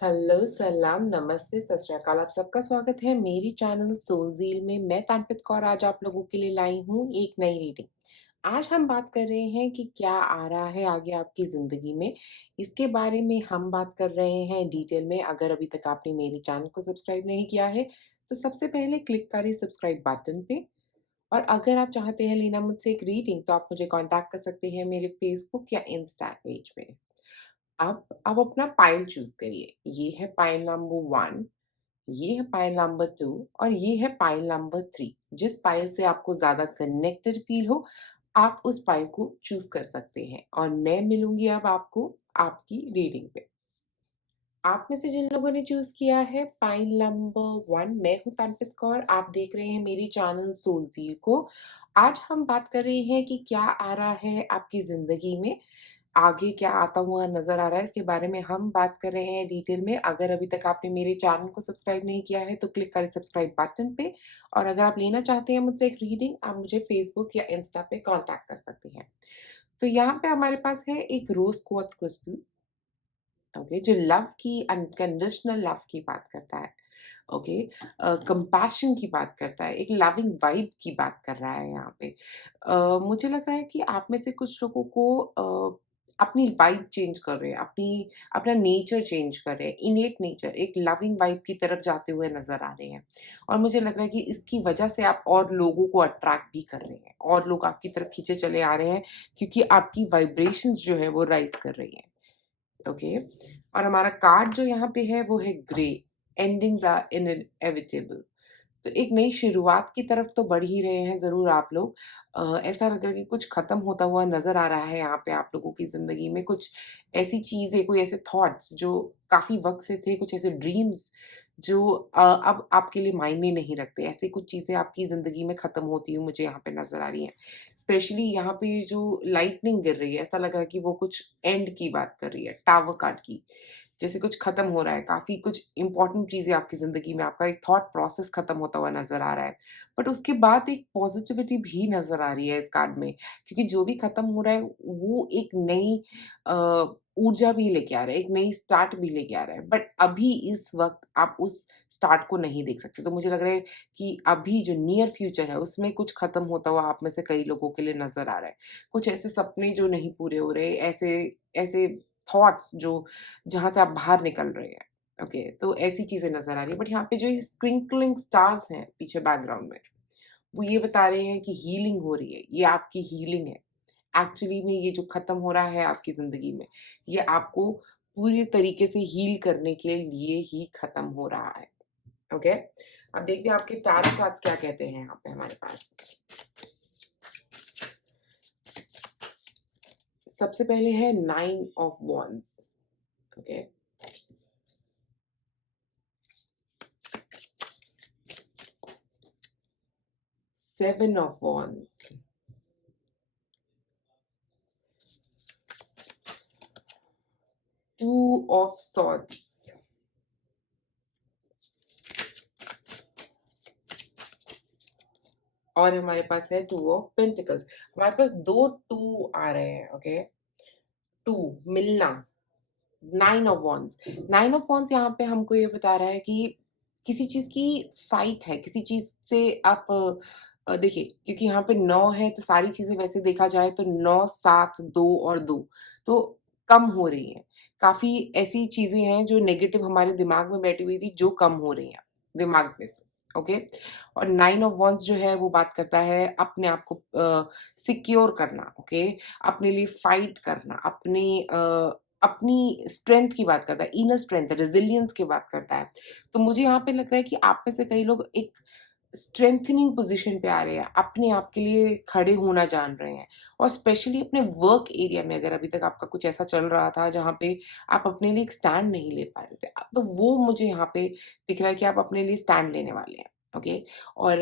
Hello, सलाम, नमस्ते, सत श्री अकाल। आप सबका स्वागत है मेरी चैनल सोलज़ील में। मैं तानप्रीत कौर आज आप लोगों के लिए लाई हूँ एक नई रीडिंग। आज हम बात कर रहे हैं कि क्या आ रहा है आगे आपकी ज़िंदगी में, इसके बारे में हम बात कर रहे हैं डिटेल में। अगर अभी तक आपने मेरे चैनल को सब्सक्राइब नहीं किया है, तो सबसे पहले क्लिक करिए सब्सक्राइब बटन पे। और अगर आप चाहते हैं लेना मुझसे एक रीडिंग, तो आप मुझे कॉन्टैक्ट कर सकते हैं मेरे फेसबुक या इंस्टा पेज पे। अब अपना पाइल चूज़ करिए। ये है पाइल नंबर 1, ये है पाइल नंबर 2 और ये है पाइल नंबर 3। जिस पाइल से आपको ज़्यादा कनेक्टेड फ़ील हो, आप उस पाइल को चूज़ कर सकते हैं और मैं मिलूँगी अब आपको आपकी रीडिंग पे। आप में से जिन लोगों ने चूज़ किया है पाइल नंबर 1, मैं हूँ तानप्रीत कौर, आप देख रहे हैं मेरी चैनल सोलज़ील को। आज हम बात कर रहे हैं कि क्या आ रहा है आपकी ज़िंदगी में, आगे क्या आता हुआ नज़र आ रहा है, इसके बारे में हम बात कर रहे हैं डिटेल में। अगर अभी तक आपने मेरे चैनल को सब्सक्राइब नहीं किया है, तो क्लिक करें सब्सक्राइब बटन पे। और अगर आप लेना चाहते हैं मुझसे एक रीडिंग, आप मुझे फ़ेसबुक या इंस्टा पे कॉन्टैक्ट कर सकते हैं। तो यहाँ पे हमारे पास है एक रोज़ क्वार्ट्ज़ क्रिस्टल, ओके, जो लव की, अनकंडीशनल लव की बात करता है। ओके, कंपैशन की बात करता है, एक लविंग वाइब की बात कर रहा है यहाँ पे। मुझे लग रहा है कि आप में से कुछ लोगों को अपनी वाइब चेंज कर रहे हैं, अपना नेचर चेंज कर रहे हैं, इनेट नेचर एक लविंग वाइब की तरफ जाते हुए नज़र आ रहे हैं। और मुझे लग रहा है कि इसकी वजह से आप और लोगों को अट्रैक्ट भी कर रहे हैं, और लोग आपकी तरफ खींचे चले आ रहे हैं, क्योंकि आपकी वाइब्रेशंस जो है वो राइज़ कर रही हैं। ओके, और हमारा कार्ड जो यहाँ पे है वो है ग्रे, एंडिंग्स आर इनएविटेबल। तो एक नई शुरुआत की तरफ तो बढ़ ही रहे हैं ज़रूर आप लोग। ऐसा लग रहा है कि कुछ ख़त्म होता हुआ नज़र आ रहा है यहाँ पे आप लोगों की ज़िंदगी में। कुछ ऐसी चीज़ें, कोई ऐसे थॉट्स जो काफ़ी वक़्त से थे, कुछ ऐसे ड्रीम्स जो अब आपके लिए मायने नहीं रखते। ऐसी कुछ चीज़ें आपकी ज़िंदगी में ख़त्म होती हुई मुझे यहाँ पे नज़र आ रही हैं। स्पेशली यहाँ पे जो लाइटनिंग गिर रही है, ऐसा लग रहा है कि वो कुछ एंड की बात कर रही है, टावर कार्ड की। जैसे कुछ खत्म हो रहा है, काफ़ी कुछ इम्पोर्टेंट चीज़ें आपकी ज़िंदगी में, आपका एक थॉट प्रोसेस खत्म होता हुआ नज़र आ रहा है। बट उसके बाद एक पॉज़िटिविटी भी नज़र आ रही है इस कार्ड में, क्योंकि जो भी खत्म हो रहा है, वो एक नई ऊर्जा भी लेके आ रहा है, एक नई स्टार्ट भी लेके आ रहा है। बट अभी इस वक़्त आप उस स्टार्ट को नहीं देख सकते। तो मुझे लग रहा है कि अभी जो नियर फ्यूचर है, उसमें कुछ खत्म होता हुआ आप में से कई लोगों के लिए नज़र आ रहा है। कुछ ऐसे सपने जो नहीं पूरे हो रहे, ऐसे ऐसे थॉट्स जो, जहाँ से आप बाहर निकल रहे हैं। ओके, तो ऐसी चीज़ें नज़र आ रही हैं। बट यहाँ पे जो ये ट्विंकलिंग स्टार्स हैं पीछे बैकग्राउंड में, वो ये बता रहे हैं कि हीलिंग हो रही है, ये आपकी हीलिंग है। एक्चुअली में ये जो खत्म हो रहा है आपकी ज़िंदगी में, ये आपको पूरी तरीके से हील करने के लिए ही खत्म हो रहा है। ओके? अब देखते हैं आपके टैरो कार्ड्स क्या कहते हैं यहाँ पे हमारे पास। सबसे पहले है 9 of wands, okay? 7 of wands, 2 of swords, और हमारे पास है 2 ऑफ पेंटिकल्स। हमारे पास 2 2 आ रहे हैं, ओके? 2 मिलना, 9 ऑफ वॉन्ड्स। 9 ऑफ वॉन्ड्स यहाँ पे हमको ये बता रहा है कि किसी चीज़ की फाइट है, किसी चीज़ से आप देखिए, क्योंकि यहाँ पे 9 है, तो सारी चीज़ें वैसे देखा जाए तो 9, 7, 2 और 2 तो कम हो रही हैं। काफ़ी ऐसी चीज़ें हैं जो नेगेटिव हमारे दिमाग में बैठी हुई थी, जो कम हो रही हैं दिमाग में से, ओके? और 9 ऑफ वॉन्ड्स जो है वो बात करता है अपने आप को सिक्योर करना, ओके? अपने लिए फाइट करना, अपनी स्ट्रेंथ की बात करता है, इनर स्ट्रेंथ, रेज़िलियंस की बात करता है। तो मुझे यहाँ पे लग रहा है कि आप में से कई लोग एक स्ट्रेंथनिंग पोज़ीशन पे आ रहे हैं, अपने आप के लिए खड़े होना जान रहे हैं, और स्पेशली अपने वर्क एरिया में अगर अभी तक आपका कुछ ऐसा चल रहा था जहाँ पे आप अपने लिए एक स्टैंड नहीं ले पा रहे थे, तो वो मुझे यहाँ पे दिख रहा है कि आप अपने लिए स्टैंड लेने वाले हैं, ओके? और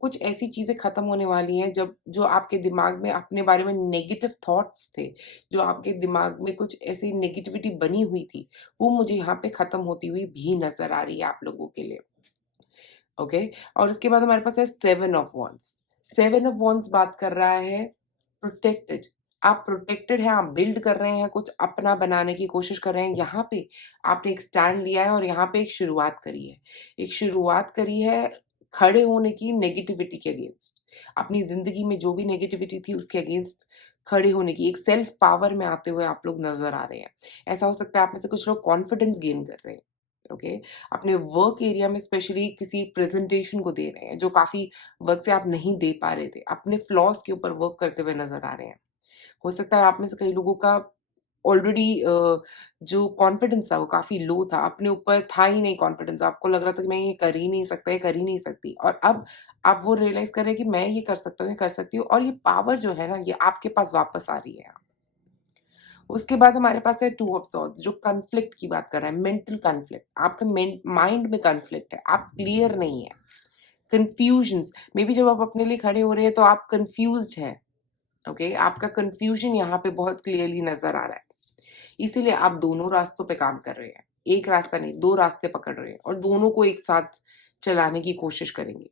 कुछ ऐसी चीज़ें खत्म होने वाली हैं जब जो आपके दिमाग में अपने बारे में नेगेटिव थॉट्स थे, जो आपके दिमाग में कुछ ऐसी नेगेटिविटी बनी हुई थी, वो मुझे यहाँ पे खत्म होती हुई भी नज़र आ रही है आप लोगों के लिए। ओके, और उसके बाद हमारे पास है 7 ऑफ वॉन्ड्स। 7 ऑफ वॉन्ड्स बात कर रहा है प्रोटेक्टेड, आप प्रोटेक्टेड हैं, आप बिल्ड कर रहे हैं, कुछ अपना बनाने की कोशिश कर रहे हैं। यहाँ पे आपने एक स्टैंड लिया है और यहाँ पे एक शुरुआत करी है। एक शुरुआत करी है खड़े होने की नेगेटिविटी के अगेंस्ट। अपनी ज़िंदगी में जो भी नेगेटिविटी थी उसके अगेंस्ट खड़े होने की, एक सेल्फ पावर में आते हुए आप लोग नज़र आ रहे हैं। ऐसा हो सकता है आप में से कुछ लोग कॉन्फिडेंस गेन कर रहे हैं, ओके? अपने वर्क एरिया में स्पेशली किसी प्रेज़ेंटेशन को दे रहे हैं, जो काफ़ी वक़्त से आप नहीं दे पा रहे थे। अपने फ्लॉज़ के ऊपर वर्क करते हुए नज़र आ रहे हैं। हो सकता है आप में से कई लोगों का ऑलरेडी जो कॉन्फिडेंस था वो काफ़ी लो था, अपने ऊपर था ही नहीं कॉन्फिडेंस, आपको लग रहा था कि मैं ये कर ही नहीं सकता, ये कर ही नहीं सकती और अब आप वो रियलाइज़ कर रहे हैं कि मैं ये कर सकता हूँ, ये कर सकती हूँ और ये पावर जो है ना, ये आपके पास वापस आ रही है। उसके बाद हमारे पास है टू ऑफ सॉर्ड्स जो कॉन्फ्लिक्ट की बात कर रहा है, मेंटल कॉन्फ्लिक्ट, आपके माइंड में कॉन्फ्लिक्ट है, आप क्लियर नहीं है, कन्फ्यूजन्स, मे बी जब आप अपने लिए खड़े हो रहे हैं तो आप कन्फ्यूज़्ड हैं। ओके, आपका कन्फ्यूजन यहाँ पे बहुत क्लियरली नज़र आ रहा है। इसीलिए आप दोनों रास्तों पे काम कर रहे हैं। एक रास्ता नहीं, 2 रास्ते पकड़ रहे हैं और दोनों को एक साथ चलाने की कोशिश करेंगे।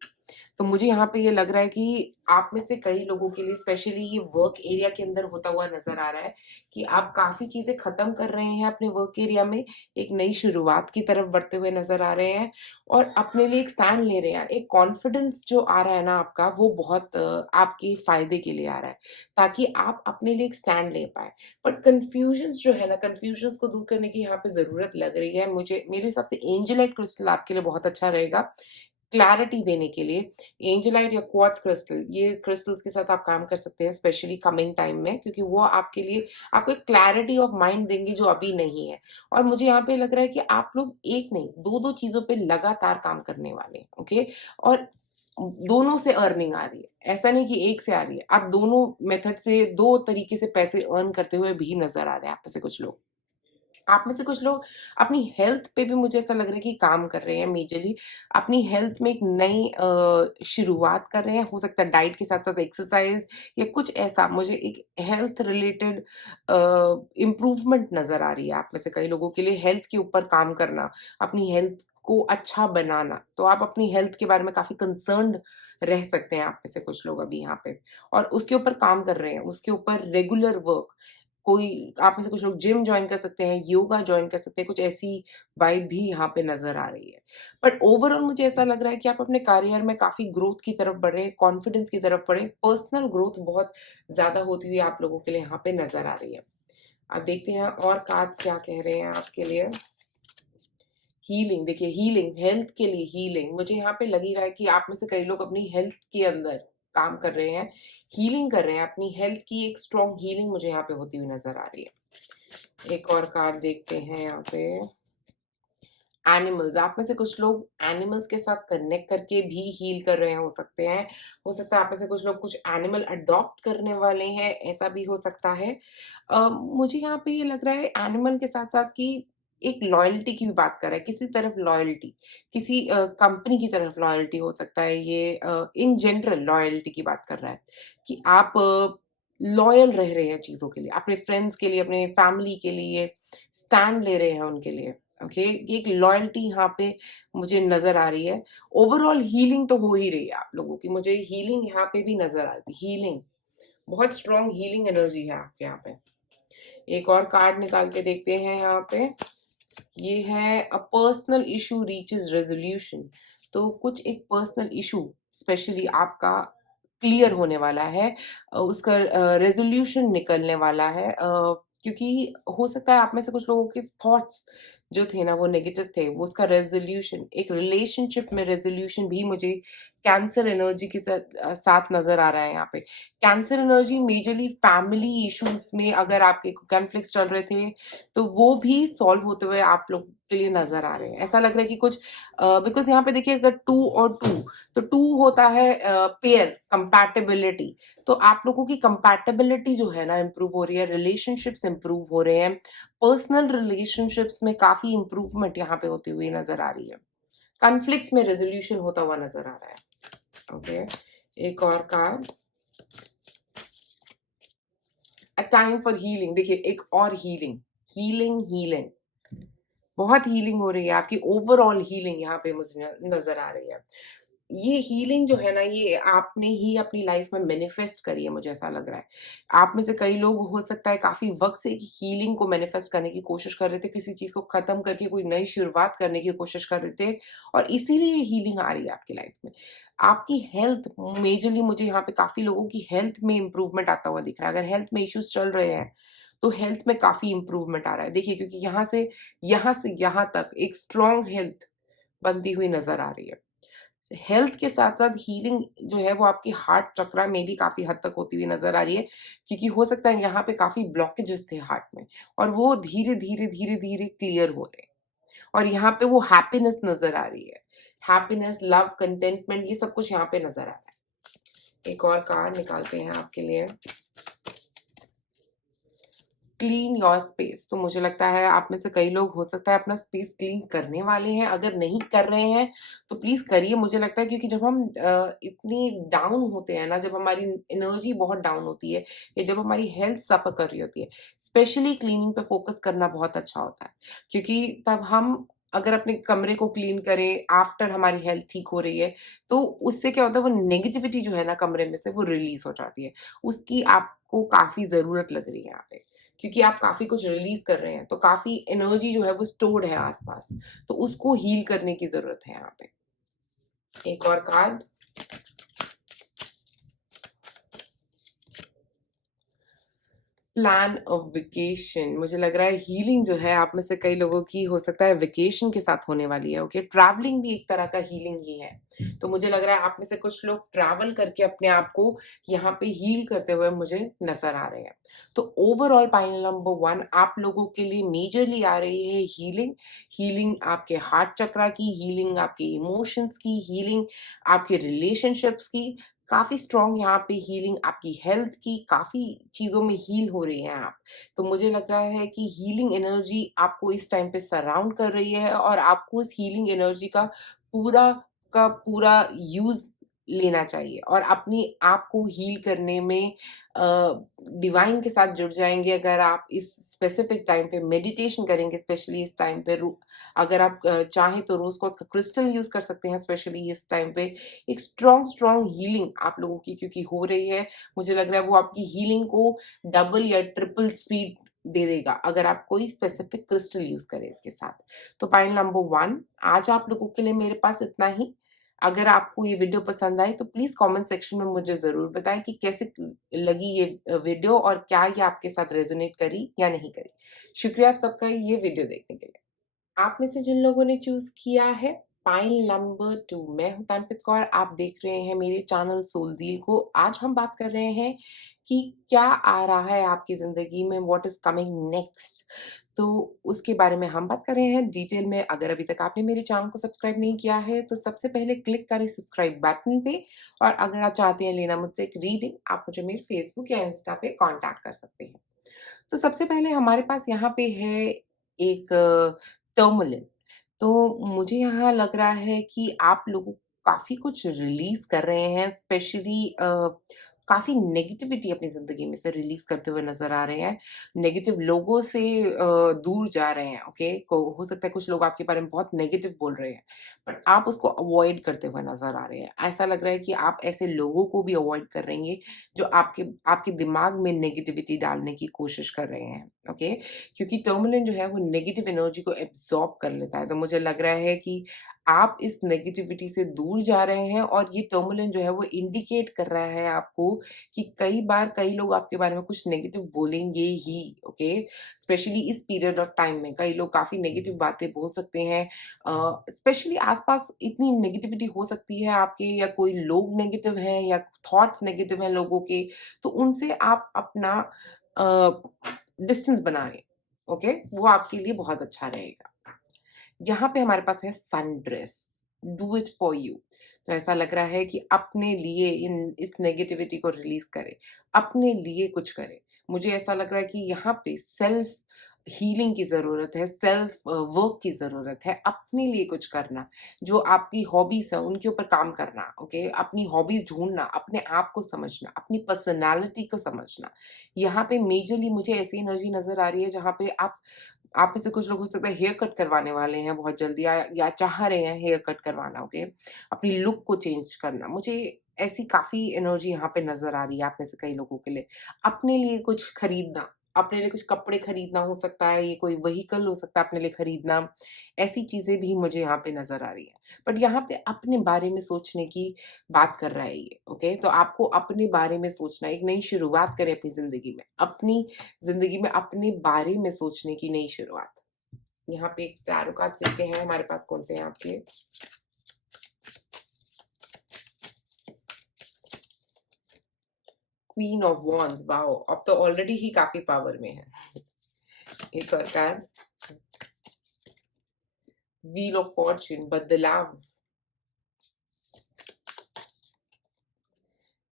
तो मुझे यहाँ पे ये लग रहा है कि आप में से कई लोगों के लिए स्पेशली ये वर्क एरिया के अंदर होता हुआ नज़र आ रहा है कि आप काफ़ी चीज़ें ख़त्म कर रहे हैं अपने वर्क एरिया में, एक नई शुरुआत की तरफ बढ़ते हुए नज़र आ रहे हैं और अपने लिए एक स्टैंड ले रहे हैं। एक कॉन्फिडेंस जो आ रहा है ना आपका, वो बहुत आपके फ़ायदे के लिए आ रहा है, ताकि आप अपने लिए एक स्टैंड ले पाएँ। बट कन्फ्यूजन्स जो है ना, कन्फ्यूजन्स को दूर करने की यहाँ पे ज़रूरत लग रही है। मुझे मेरे हिसाब से एंजेलाइट क्रिस्टल आपके लिए बहुत अच्छा रहेगा। क्लैरिटी देने के लिए एंजेलाइट या क्वार्ट्ज क्रिस्टल, ये क्रिस्टल्स के साथ आप काम कर सकते हैं स्पेशली कमिंग टाइम में, क्योंकि वो आपके लिए आपको एक क्लैरिटी ऑफ माइंड देंगी जो अभी नहीं है। और मुझे यहाँ पे लग रहा है कि आप लोग एक नहीं, 2-2 चीज़ों पे लगातार काम करने वाले हैं, ओके? और दोनों से अर्निंग आ रही है। ऐसा नहीं कि एक से आ रही है, आप दोनों मेथड से 2 तरीके से पैसे अर्न करते हुए भी नज़र आ रहे हैं आप में से कुछ लोग। आप में से कुछ लोग अपनी हेल्थ पे भी मुझे ऐसा लग रहा है कि काम कर रहे हैं मेजरली। अपनी हेल्थ में एक नई शुरुआत कर रहे हैं। हो सकता है डाइट के साथ-साथ एक्सरसाइज़ या कुछ ऐसा, मुझे एक हेल्थ रिलेटेड इम्प्रूवमेंट नज़र आ रही है आप में से कई लोगों के लिए हेल्थ के ऊपर काम करना, अपनी हेल्थ को अच्छा बनाना। तो आप अपनी हेल्थ के बारे में काफ़ी कंसर्न्ड रह सकते हैं आप में से कुछ लोग अभी यहाँ पे और उसके ऊपर काम कर रहे हैं, उसके ऊपर रेगुलर वर्क कोई आप में से कुछ लोग जिम जॉइन कर सकते हैं, योगा जॉइन कर सकते हैं, कुछ ऐसी वाइब भी यहाँ पे नज़र आ रही है। बट ओवरऑल मुझे ऐसा लग रहा है कि आप अपने करियर में काफ़ी ग्रोथ की तरफ बढ़ रहे हैं, कॉन्फिडेंस की तरफ बढ़े, पर्सनल ग्रोथ बहुत ज़्यादा होती हुई आप लोगों के लिए यहाँ पे नज़र आ रही है। अब देखते हैं और कार्ड्स क्या कह रहे हैं आपके लिए। हीलिंग, देखिए हीलिंग, हेल्थ के लिए हीलिंग, मुझे यहाँ पे लग ही रहा है कि आप में से कई लोग अपनी हेल्थ के अंदर काम कर रहे हैं, हीलिंग कर रहे हैं, अपनी हेल्थ की एक स्ट्रॉन्ग हीलिंग मुझे यहाँ पे होती हुई नज़र आ रही है। एक और कार्ड देखते हैं यहाँ पे। एनिमल्स, आप में से कुछ लोग एनिमल्स के साथ कनेक्ट करके भी हील कर रहे हो सकते हैं। हो सकता है आप में से कुछ लोग कुछ एनिमल अडॉप्ट करने वाले हैं, ऐसा भी हो सकता है। मुझे यहाँ पे ये लग रहा है एनिमल के साथ-साथ कि एक लॉयल्टी की भी बात कर रहा है, किसी तरफ लॉयल्टी, किसी कंपनी की तरफ लॉयल्टी हो सकता है ये इन जनरल लॉयल्टी की बात कर रहा है, कि आप लॉयल रह रहे हैं चीज़ों के लिए, अपने फ्रेंड्स के लिए, अपने फैमिली के लिए, स्टैंड ले रहे हैं उनके लिए। ओके, ये एक लॉयल्टी यहाँ पे मुझे नज़र आ रही है। ओवरऑल हीलिंग तो हो ही रही है आप लोगों की, मुझे हीलिंग यहाँ पे भी नज़र आ रही है, हीलिंग, बहुत स्ट्रॉन्ग हीलिंग एनर्जी है आपके यहाँ पे। एक और कार्ड निकाल के देखते हैं यहाँ पे, ये है a personal issue reaches resolution, तो कुछ एक पर्सनल इश्यू स्पेशली आपका क्लियर होने वाला है, उसका रेज़ोल्यूशन निकलने वाला है, क्योंकि हो सकता है आप में से कुछ लोगों के थॉट्स जो थे ना वो नेगेटिव थे, वो उसका रेज़ोल्यूशन, एक रिलेशनशिप में रेज़ोल्यूशन भी मुझे कैंसर एनर्जी के साथ नज़र आ रहा है यहाँ पे। Cancer energy majorly family issues में अगर आपके कॉन्फ्लिक्ट्स चल रहे थे, तो वो भी सॉल्व होते हुए आप लोग के लिए नज़र आ रहे हैं। ऐसा लग रहा है कि कुछ बिकॉज़ यहाँ पे देखिए अगर 2 और 2 तो 2 होता है पेयर कंपैटिबिलिटी, तो आप लोगों की कंपैटिबिलिटी जो है ना इम्प्रूव हो रही है, रिलेशनशिप्स इम्प्रूव हो रहे हैं, पर्सनल रिलेशनशिप्स में काफ़ी इम्प्रूवमेंट यहाँ पे होती हुई नज़र आ रही है। कॉन्फ्लिक्ट्स में रेज़ोल्यूशन होता हुआ नज़र आ रहा है। ओके, एक और card, a time for healing, देखिए एक और हीलिंग, हीलिंग, हीलिंग, बहुत हीलिंग हो रही है, आपकी ओवरऑल हीलिंग यहाँ पे मुझे नज़र आ रही है। ये हीलिंग जो है ना, ये आपने ही अपनी लाइफ में मैनिफेस्ट करी है, मुझे ऐसा लग रहा है। आप में से कई लोग हो सकता है काफ़ी वक़्त से हीलिंग को मैनिफेस्ट करने की कोशिश कर रहे थे, किसी चीज़ को ख़त्म करके कोई नई शुरुआत करने की कोशिश कर रहे थे और इसीलिए हीलिंग आ रही है आपकी लाइफ में। आपकी हेल्थ मेजरली मुझे यहाँ पे काफ़ी लोगों की हेल्थ में इम्प्रूवमेंट आता हुआ दिख रहा है। अगर हेल्थ में इश्यूज़ चल रहे हैं, तो हेल्थ में काफ़ी इम्प्रूवमेंट आ रहा है। देखिए, क्योंकि यहाँ से यहाँ तक एक स्ट्रॉन्ग हेल्थ बनती हुई नज़र आ रही है। हेल्थ के साथ-साथ हीलिंग जो है वो आपकी हार्ट चक्रा में भी काफ़ी हद तक होती हुई नज़र आ रही है, क्योंकि हो सकता है यहाँ पे काफ़ी ब्लॉकेजेस थे हार्ट में और वो धीरे-धीरे, धीरे-धीरे क्लियर हो रहे हैं और यहाँ पे वो हैप्पीनेस नज़र आ रही है। हैप्पीनेस, लव, कंटेंटमेंट, ये सब कुछ यहाँ पे नज़र आ रहा है। एक और कार्ड निकालते हैं आपके लिए। Clean your space. तो मुझे लगता है आप में से कई लोग हो सकता है अपना स्पेस क्लीन करने वाले हैं। अगर नहीं कर रहे हैं तो प्लीज़ करिए। मुझे लगता है क्योंकि जब हम इतनी डाउन होते हैं ना, जब हमारी एनर्जी बहुत डाउन होती है या जब हमारी हेल्थ सफ़र कर रही होती है, स्पेशली क्लीनिंग पे फ़ोकस करना बहुत अच्छा होता है। क्योंकि तब हम अगर अपने कमरे को क्लीन करें आफ्टर हमारी हेल्थ ठीक हो रही है, तो उससे क्या होता है, वो नेगेटिविटी जो है ना कमरे में से वो रिलीज़ हो जाती है। उसकी आपको काफ़ी ज़रूरत लग रही है यहाँ पे। क्योंकि आप काफ़ी कुछ रिलीज़ कर रहे हैं, तो काफ़ी एनर्जी जो है वो स्टोर्ड है आस-पास, तो उसको हील करने की ज़रूरत है यहाँ पे। एक और कार्ड। Plan a vacation. मुझे लग रहा है हीलिंग जो है आप में से कई लोगों की हो सकता है वेकेशन के साथ होने वाली है, ओके? ट्रैवलिंग भी एक तरह का हीलिंग ही है। तो मुझे लग रहा है आप में से कुछ लोग ट्रैवल करके अपने आप को यहाँ पे हील करते हुए मुझे नज़र आ रहे हैं। तो ओवरऑल पाइल नंबर 1 आप लोगों के लिए मेजरली आ रही है हीलिंग। हीलिंग आपके हार्ट चक्रा की, हीलिंग आपके इमोशंस की, हीलिंग आपके रिलेशनशिप्स की, काफ़ी स्ट्रॉन्ग यहाँ पे हीलिंग आपकी हेल्थ की, काफ़ी चीज़ों में हील हो रही हैं आप। तो मुझे लग रहा है कि हीलिंग एनर्जी आपको इस टाइम पे सराउंड कर रही है और आपको इस हीलिंग एनर्जी पूरा का पूरा यूज़ लेना चाहिए और अपनी आप को हील करने में डिवाइन के साथ जुड़ जाएँगे अगर आप इस स्पेसिफिक टाइम पे मेडिटेशन करेंगे, स्पेशली इस टाइम पे अगर आप चाहें तो रोज़ क्वार्ट्ज़ का क्रिस्टल यूज़ कर सकते हैं, स्पेशली इस टाइम पे। एक स्ट्रॉन्ग हीलिंग आप लोगों की क्योंकि हो रही है, मुझे लग रहा है वो आपकी हीलिंग को डबल या ट्रिपल स्पीड दे देगा, अगर आप कोई स्पेसिफिक क्रिस्टल यूज़ करें इसके साथ। तो पॉइंट नंबर 1 आज आप लोगों के लिए मेरे पास इतना ही। अगर आपको ये वीडियो पसंद आई तो प्लीज़ कमेंट सेक्शन में मुझे ज़रूर बताएँ कि कैसे लगी ये वीडियो और क्या ये आपके साथ रेज़ोनेट करी या नहीं करी। शुक्रिया आप सबका ये वीडियो देखने के लिए। आप में से जिन लोगों ने चूज़ किया है पाइल नंबर 2, मैं हूँ तनप्रीत कौर, आप देख रहे हैं मेरे चैनल सोलज़ील को। आज हम बात कर रहे हैं कि क्या आ रहा है आपकी ज़िंदगी में, व्हाट इज़ कमिंग नेक्स्ट? तो उसके बारे में हम बात कर रहे हैं डिटेल में। अगर अभी तक आपने मेरे चैनल को सब्सक्राइब नहीं किया है, तो सबसे पहले क्लिक करें सब्सक्राइब बटन पे और अगर आप चाहते हैं लेना मुझसे एक रीडिंग, आप मुझे मेरे फेसबुक या इंस्टा पे कॉन्टैक्ट कर सकते हैं। तो सबसे पहले हमारे पास यहाँ पे है एक टर्मोलिन। तो मुझे यहाँ लग रहा है कि आप लोग काफ़ी कुछ रिलीज़ कर रहे हैं, स्पेशली काफ़ी नेगेटिविटी अपनी ज़िंदगी में से रिलीज़ करते हुए नज़र आ रहे हैं। नेगेटिव लोगों से दूर जा रहे हैं, ओके? को हो सकता है कुछ लोग आपके बारे में बहुत नेगेटिव बोल रहे हैं, बट आप उसको अवॉइड करते हुए नज़र आ रहे हैं। ऐसा लग रहा है कि आप ऐसे लोगों को भी अवॉइड कर रहे हैं जो आपके आपके दिमाग में नेगेटिविटी डालने की कोशिश कर रहे हैं, ओके? क्योंकि टर्मोलिन जो है वो नेगेटिव एनर्जी को एब्ज़ॉर्ब कर लेता है, तो मुझे लग रहा है कि आप इस नेगेटिविटी से दूर जा रहे हैं और ये टर्मोलिन जो है वो इंडिकेट कर रहा है आपको कि कई बार कई लोग आपके बारे में कुछ नेगेटिव बोलेंगे ही, ओके? स्पेशली इस पीरियड ऑफ टाइम में कई लोग काफ़ी नेगेटिव बातें बोल सकते हैं। स्पेशली आस-पास इतनी नेगेटिविटी हो सकती है आपके या कोई लोग नेगेटिव हैं या थॉट्स नेगेटिव हैं लोगों के, तो उनसे आप अपना डिस्टेंस बनाएँ, ओके? वो आपके लिए बहुत अच्छा रहेगा। यहाँ पे हमारे पास है sundress, do it for you. तो ऐसा लग रहा है कि अपने लिए इन इस नेगेटिविटी को रिलीज़ करें, अपने लिए कुछ करें। मुझे ऐसा लग रहा है कि यहाँ पे सेल्फ हीलिंग की ज़रूरत है, सेल्फ वर्क की ज़रूरत है, अपने लिए कुछ करना, जो आपकी हॉबीज़ हैं, उनके ऊपर काम करना, ओके? अपनी हॉबीज़ ढूँढना, अपने आप को समझना, अपनी पर्सनैलिटी को समझना। यहाँ पे मेजरली मुझे ऐसी एनर्जी नज़र आ रही है जहाँ पे आप आप में से कुछ लोग हो सकता है हेयर कट करवाने वाले हैं बहुत जल्दी या चाह रहे हैं हेयर कट करवाना, ओके? अपनी लुक को चेंज करना। मुझे ऐसी काफ़ी एनर्जी यहाँ पे नज़र आ रही है आप में से कई लोगों के लिए। अपने लिए कुछ खरीदना, अपने लिए कुछ कपड़े खरीदना हो सकता है, ये कोई व्हीकल हो सकता है अपने लिए खरीदना, ऐसी चीज़ें भी मुझे यहाँ पे नज़र आ रही हैं। बट यहाँ पे अपने बारे में सोचने की बात कर रहा है ये, ओके? तो आपको अपने बारे में सोचना है, एक नई शुरुआत करें अपनी ज़िंदगी में। अपनी ज़िंदगी में अपने बारे में सोचने की नई शुरुआत। यहाँ पे एक टैरो कार्ड्स लेके हैं हमारे पास कौन से हैं आपके? Queen of wands, wow! अब तो ऑलरेडी ही काफ़ी पावर में है। एक और कार्ड, व्हील ऑफ फॉर्च्यून, बदलाव,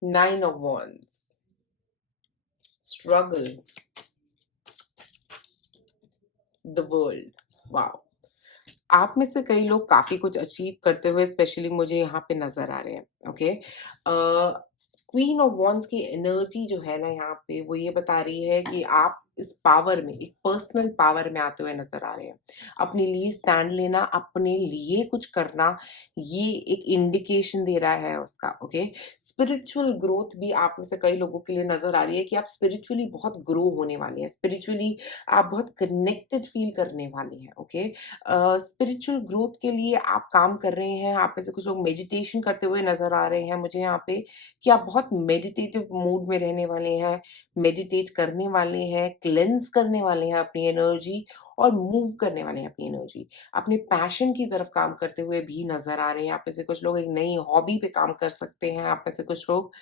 nine of wands, struggle, the world, wow! आप में से कई लोग काफ़ी कुछ अचीव करते हुए स्पेशली मुझे यहाँ पे नज़र आ रहे हैं, ओके? क्वीन ऑफ वॉन्ड्स की एनर्जी जो है ना यहाँ पे वो ये बता रही है कि आप इस पावर में, एक पर्सनल पावर में आते हुए नज़र आ रहे हैं। अपने लिए स्टैंड लेना, अपने लिए कुछ करना, ये एक इंडिकेशन दे रहा है उसका, ओके? स्पिरिचुअल ग्रोथ भी आप में से कई लोगों के लिए नज़र आ रही है कि आप स्पिरिचुअली बहुत ग्रो होने वाले हैं। स्पिरिचुअली आप बहुत कनेक्टेड फ़ील करने वाले हैं, ओके? स्पिरिचुअल ग्रोथ के लिए आप काम कर रहे हैं, आप में से कुछ लोग मेडिटेशन करते हुए नज़र आ रहे हैं मुझे यहाँ पे कि आप बहुत मेडिटेटिव मूड में रहने वाले हैं, मेडिटेट करने वाले हैं, क्लेंज़ करने वाले हैं अपनी एनर्जी और मूव करने वाले हैं अपनी एनर्जी। अपने पैशन की तरफ काम करते हुए भी नज़र आ रहे हैं, आप में से कुछ लोग एक नई हॉबी पे काम कर सकते हैं, आप में से कुछ लोग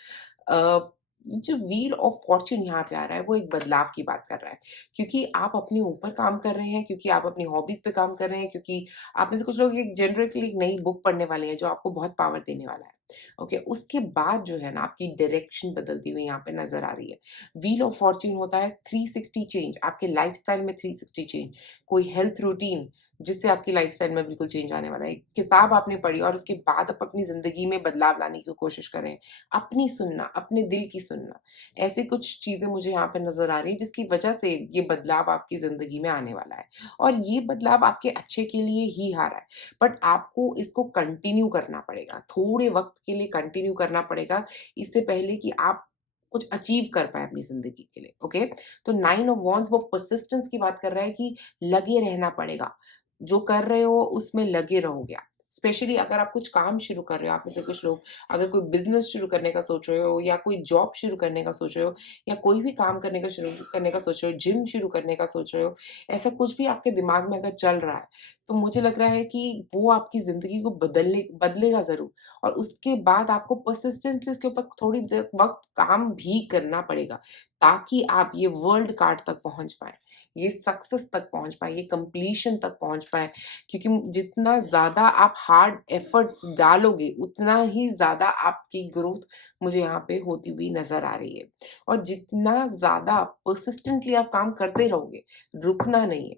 अ, जो व्हील ऑफ फॉर्च्यून यहाँ पे आ रहा है, वो एक बदलाव की बात कर रहा है। क्योंकि आप अपने ऊपर काम कर रहे हैं, क्योंकि आप अपनी हॉबीज़ पे काम कर रहे हैं, क्योंकि आप में से कुछ लोग एक जनरेटली एक नई बुक पढ़ने वाले हैं, जो आपको बहुत पावर देने वाला है। ओके, उसके बाद जो है ना आपकी डायरेक्शन बदलती हुई यहाँ पे नज़र आ रही है। व्हील ऑफ फॉर्च्यून होता है 360 चेंज, आपके लाइफ़स्टाइल में 360 चेंज। कोई हेल्थ रूटीन जिससे आपकी लाइफ़स्टाइल में बिल्कुल चेंज आने वाला है। एक किताब आपने पढ़ी और उसके बाद आप अपनी ज़िंदगी में बदलाव लाने की कोशिश कर रहे हैं। अपनी सुनना, अपने दिल की सुनना, ऐसी कुछ चीज़ें मुझे यहाँ पे नज़र आ रही हैं जिसकी वजह से ये बदलाव आपकी ज़िंदगी में आने वाला है। और ये बदलाव आपके अच्छे के लिए ही आ रहा है, बट आपको इसको कंटिन्यू करना पड़ेगा, थोड़े वक़्त के लिए कंटिन्यू करना पड़ेगा, इससे पहले कि आप कुछ अचीव कर पाएँ अपनी ज़िंदगी के लिए, ओके? तो 9 ऑफ वांड्स वो पर्सिस्टेंस की बात कर रहा है कि लगे रहना पड़ेगा। जो कर रहे हो उसमें लगे रहोगे आप। स्पेशली अगर आप कुछ काम शुरू कर रहे हो, आप में से कुछ लोग अगर कोई बिज़नेस शुरू करने का सोच रहे हो या कोई जॉब शुरू करने का सोच रहे हो या कोई भी काम करने का शुरू करने का सोच रहे हो, जिम शुरू करने का सोच रहे हो, ऐसा कुछ भी आपके दिमाग में अगर चल रहा है, तो मुझे लग रहा है कि वो आपकी ज़िंदगी को बदलेगा ज़रूर और उसके बाद आपको पर्सिस्टेंटली उसके ऊपर थोड़ी देर वक़्त काम भी करना पड़ेगा, ताकि आप ये वर्ल्ड कार्ड तक पहुँच पाएँ। ये सक्सेस तक पहुँच पाएँ, ये कंप्लीशन तक पहुँच पाएँ क्योंकि जितना ज़्यादा आप हार्ड एफर्ट्स डालोगे, उतना ही ज़्यादा आपकी ग्रोथ मुझे यहाँ पे होती हुई नज़र आ रही है। और जितना ज़्यादा पर्सिस्टेंटली आप काम करते रहोगे, रुकना नहीं है,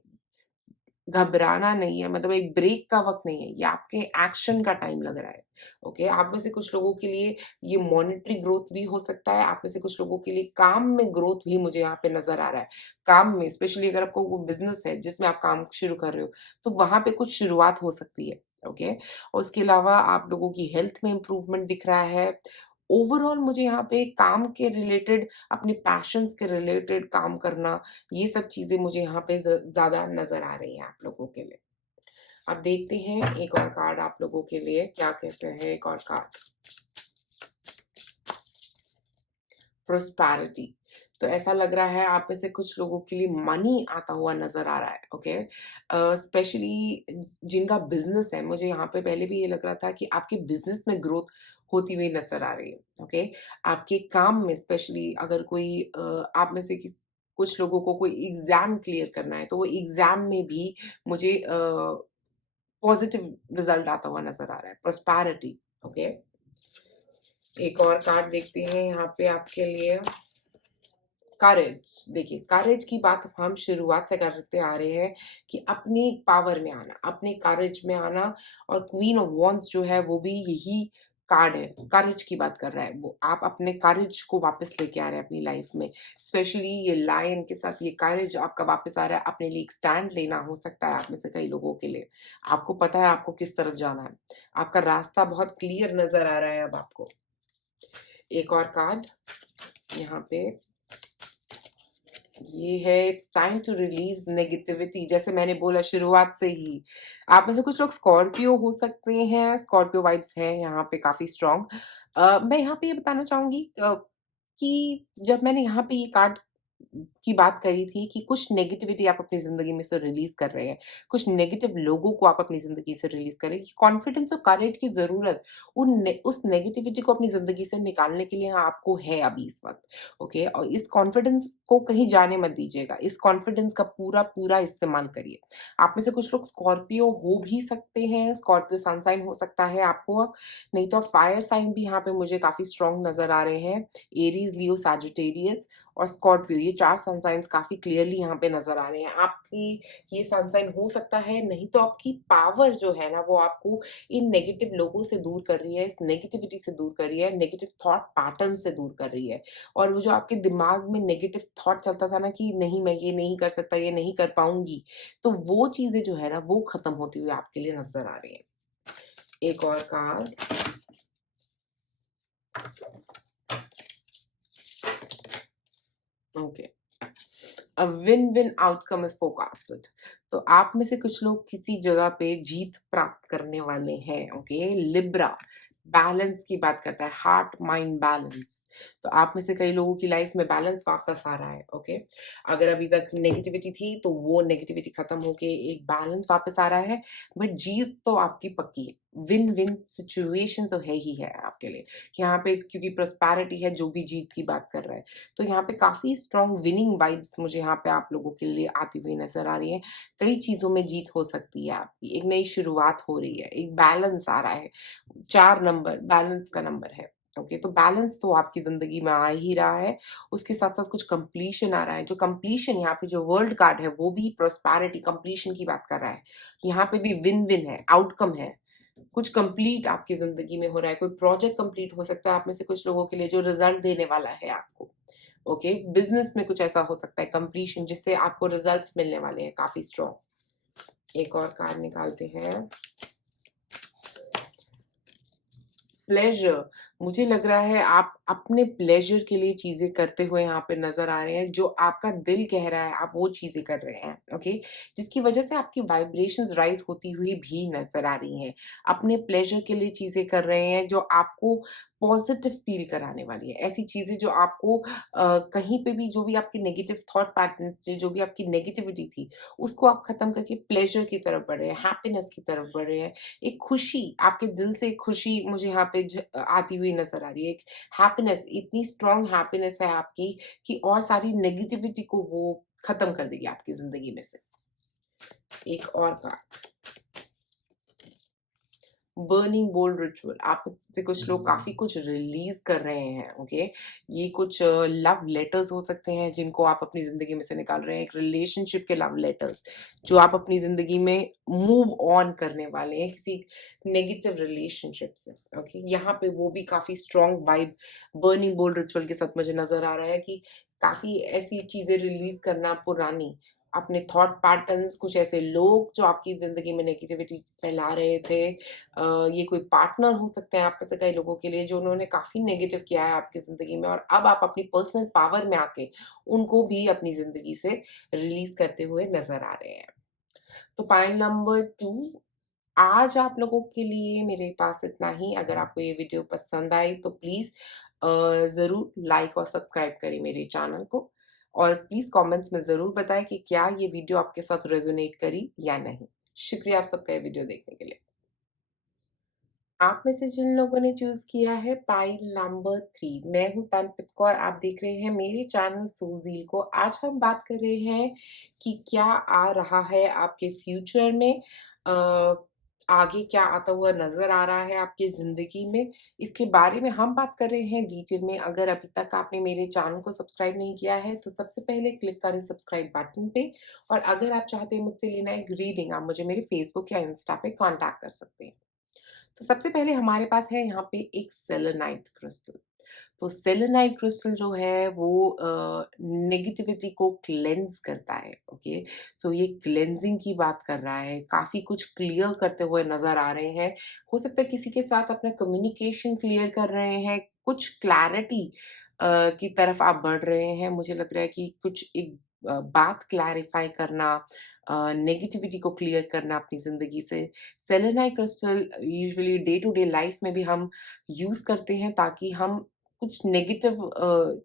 घबराना नहीं है, मतलब एक ब्रेक का वक़्त नहीं है, ये आपके एक्शन का टाइम लग रहा है, ओके? आप में से कुछ लोगों के लिए ये मॉनेटरी ग्रोथ भी हो सकता है, आप में से कुछ लोगों के लिए काम में ग्रोथ भी मुझे यहाँ पे नज़र आ रहा है। काम में स्पेशली अगर आपको वो बिज़नेस है जिसमें आप काम शुरू कर रहे हो, तो वहाँ पे कुछ शुरुआत हो सकती है, ओके? और उसके अलावा आप लोगों की हेल्थ में इम्प्रूवमेंट दिख रहा है। ओवरऑल मुझे यहाँ पे काम के रिलेटेड, अपने पैशन्स के रिलेटेड काम करना, ये सब चीज़ें मुझे यहाँ पे ज़्यादा नज़र आ रही हैं आप लोगों के लिए। अब देखते हैं एक और कार्ड आप लोगों के लिए क्या कहते हैं एक और कार्ड। प्रोस्पैरिटी। तो ऐसा लग रहा है आप में से कुछ लोगों के लिए मनी आता हुआ नज़र आ रहा है, ओके? स्पेशली जिनका बिज़नेस है, मुझे यहाँ पे पहले भी ये लग रहा था कि आपके बिज़नेस में ग्रोथ होती हुई नज़र आ रही है, ओके? आपके काम में स्पेशली अगर कोई आप में से कुछ लोगों को कोई एग्ज़ाम क्लियर करना है, तो वो एग्ज़ाम में भी मुझे पॉज़िटिव रिज़ल्ट आता हुआ नज़र आ रहा है, प्रोस्पैरिटी, ओके? एक और कार्ड देखते हैं यहाँ पे आपके लिए। करेज, देखिए करेज की बात हम शुरुआत से करते आ रहे हैं कि अपनी पावर में आना, अपने करेज में आना और क्वीन ऑफ वॉन्ड्स जो है वो भी यही कार्ड है, करेज की बात कर रहा है वो। आप अपने करेज को वापस लेके आ रहे हैं अपनी लाइफ में। स्पेशली ये लायन के साथ ये करेज आपका वापस आ रहा है, अपने लिए एक स्टैंड लेना हो सकता है आप में से कई लोगों के लिए। आपको पता है आपको किस तरफ जाना है। आपका रास्ता बहुत क्लियर नज़र आ रहा है अब आपको। एक और कार्ड यहाँ पे ये है, it's time to release negativity. जैसे मैंने बोला शुरुआत से ही, आप में से कुछ लोग स्कॉर्पियो हो सकते हैं, स्कॉर्पियो वाइब्स हैं यहाँ पे काफ़ी स्ट्रॉन्ग। मैं यहाँ पे ये बताना चाहूँगी कि जब मैंने यहाँ पे ये कार्ड की बात करी थी कि कुछ नेगेटिविटी आप अपनी ज़िंदगी में से रिलीज़ कर रहे हैं, कुछ नेगेटिव लोगों को आप अपनी ज़िंदगी से रिलीज़ कर रहे हैं, कॉन्फिडेंस और करेज की ज़रूरत उस नेगेटिविटी को अपनी ज़िंदगी से निकालने के लिए आपको है अभी इस वक़्त, ओके? और इस कॉन्फिडेंस को कहीं जाने मत दीजिएगा, इस कॉन्फिडेंस का पूरा-पूरा इस्तेमाल करिए। आप में से कुछ लोग स्कॉर्पियो हो भी सकते हैं, स्कॉर्पियो सन साइन हो सकता है आपको, नहीं तो फायर साइन भी यहाँ पे मुझे काफ़ी स्ट्रॉन्ग नज़र आ रहे हैं, एरीज़, लियो, सैजिटेरियस और स्कॉर्पियो, ये 4 सन साइन्स काफ़ी क्लियरली यहाँ पे नज़र आ रहे हैं। आपकी ये सन साइन हो सकता है, नहीं तो आपकी पावर जो है ना, वो आपको इन नेगेटिव लोगों से दूर कर रही है, इस नेगेटिविटी से दूर कर रही है, नेगेटिव थॉट पैटर्न से दूर कर रही है। और वो जो आपके दिमाग में नेगेटिव थॉट चलता था ना कि नहीं मैं ये नहीं कर सकता, ये नहीं कर पाऊँगी, तो वो चीज़ें जो है ना, वो खत्म होती हुई आपके लिए नज़र आ रही हैं। एक और card okay. A win-win outcome is forecasted. तो आप में से कुछ लोग किसी जगह पे जीत प्राप्त करने वाले हैं, ओके? लिब्रा बैलेंस की बात करता है, हार्ट माइंड बैलेंस। तो आप में से कई लोगों की लाइफ में बैलेंस वापस आ रहा है, ओके? अगर अभी तक नेगेटिविटी थी, तो वो नेगेटिविटी खत्म होके एक बैलेंस वापस आ रहा है, बट जीत तो आपकी पक्की है। विन-विन सिचुएशन तो है ही है आपके लिए। यहाँ पे क्योंकि प्रॉस्पेरिटी है, जो भी जीत की बात कर रहा है। तो यहाँ पे काफ़ी स्ट्रॉन्ग विनिंग वाइब्स मुझे यहाँ पे आप लोगों के लिए आती हुई नज़र आ रही है। कई चीज़ों में जीत हो सकती है आपकी, एक नई शुरुआत हो रही है, एक बैलेंस आ रहा है। 4 नंबर बैलेंस का नंबर है, ओके? तो बैलेंस तो आपकी ज़िंदगी में आ ही रहा है, उसके साथ-साथ कुछ कंप्लीशन आ रहा है। जो कंप्लीशन यहाँ पे जो वर्ल्ड कार्ड है, वो भी प्रॉस्पेरिटी कंप्लीशन की बात कर रहा है। यहाँ पे भी विन-विन है, आउटकम है। कुछ कंप्लीट आपकी ज़िंदगी में हो रहा है, कोई प्रोजेक्ट कंप्लीट हो सकता है आप में से कुछ लोगों के लिए जो रिज़ल्ट देने वाला है आपको। ओके, बिज़नेस में कुछ ऐसा हो सकता है कंप्लीशन जिससे आपको रिज़ल्ट्स मिलने वाले हैं काफ़ी स्ट्रॉन्ग। एक और कार्ड निकालते हैं। प्लेज़र, मुझे लग रहा है आप अपने प्लेज़र के लिए चीज़ें करते हुए यहाँ पे नज़र आ रहे हैं, जो आपका दिल कह रहा है, आप वो चीज़ें कर रहे हैं, ओके? जिसकी वज़ह से आपकी वाइब्रेशंस राइज़ होती हुई भी नज़र आ रही हैं। अपने प्लेज़र के लिए चीज़ें कर रहे हैं, जो आपको पॉज़िटिव फ़ील कराने वाली है। ऐसी चीज़ें जो आपको कहीं पे भी जो भी आपके नेगेटिव थॉट पैटर्न्स थे, जो भी आपकी नेगेटिविटी थी, उसको आप ख़त्म करके प्लेज़र की तरफ बढ़ रहे हैं, हैप्पीनेस की तरफ बढ़ रहे हैं। एक खुशी, आपके दिल से एक खुशी मुझे यहाँ पे आती हुई नज़र आ रही है। एक हैप्पीनेस, इतनी स्ट्रॉन्ग हैप्पीनेस है आपकी कि और सारी नेगेटिविटी को वो खत्म कर देगी आपकी ज़िंदगी में से। एक और कार्ड, बर्निंग बोल्ड रिचुअल। आप में से कुछ लोग काफ़ी कुछ रिलीज़ कर रहे हैं, ओके? ये कुछ लव लेटर्स हो सकते हैं जिनको आप अपनी ज़िंदगी में से निकाल रहे हैं, एक रिलेशनशिप के लव लेटर्स जो आप अपनी ज़िंदगी में मूव ऑन करने वाले हैं किसी नेगेटिव रिलेशनशिप से, ओके? यहाँ पे वो भी काफ़ी strong vibe burning bold ritual के साथ मुझे नज़र आ रहा है कि काफ़ी ऐसी चीज़ें रिलीज़ करना पुरानी, अपने थॉट पैटर्न्स, कुछ ऐसे लोग जो आपकी ज़िंदगी में नेगेटिविटी फैला रहे थे, ये कोई पार्टनर हो सकते हैं आप में से कई लोगों के लिए जो उन्होंने काफ़ी नेगेटिव किया है आपकी ज़िंदगी में और अब आप अपनी पर्सनल पावर में आके उनको भी अपनी ज़िंदगी से रिलीज़ करते हुए नज़र आ रहे हैं। तो पाइल नंबर 2, आज आप लोगों के लिए मेरे पास इतना ही। अगर आपको ये वीडियो पसंद आई तो प्लीज़ ज़रूर लाइक और सब्सक्राइब करें मेरे चैनल को और प्लीज़ कमेंट्स में ज़रूर बताएँ कि क्या ये वीडियो आपके साथ रेज़ोनेट करी या नहीं। शुक्रिया आप सबका ये वीडियो देखने के लिए। आप में से जिन लोगों ने चूज़ किया है पाइल नंबर 3, मैं हूँ तनप्रीत कौर, आप देख रहे हैं मेरे चैनल सोलज़ील को। आज हम बात कर रहे हैं कि क्या आ रहा है आपके फ्यूचर में, अ, आगे क्या आता हुआ नज़र आ रहा है आपकी ज़िंदगी में, इसके बारे में हम बात कर रहे हैं डिटेल में। अगर अभी तक आपने मेरे चैनल को सब्सक्राइब नहीं किया है, तो सबसे पहले क्लिक करें सब्सक्राइब बटन पे और अगर आप चाहते हैं मुझसे लेना एक रीडिंग, आप मुझे मेरे फ़ेसबुक या इंस्टा पे कॉन्टैक्ट कर सकते हैं। तो सबसे पहले हमारे पास है यहाँ पे एक सेलेनाइट क्रिस्टल। तो सेलेनाइट क्रिस्टल जो है वो नेगेटिविटी को क्लेंज़ करता है, ओके? सो ये क्लेंजिंग की बात कर रहा है, काफ़ी कुछ क्लियर करते हुए नज़र आ रहे हैं। हो सकता है किसी के साथ अपना कम्युनिकेशन क्लियर कर रहे हैं, कुछ क्लैरिटी की तरफ आप बढ़ रहे हैं। मुझे लग रहा है कि कुछ एक बात क्लैरिफ़ाई करना, नेगेटिविटी को क्लियर करना अपनी ज़िंदगी से। Selenite crystal usually day to day life में भी हम यूज़ करते हैं ताकि हम कुछ नेगेटिव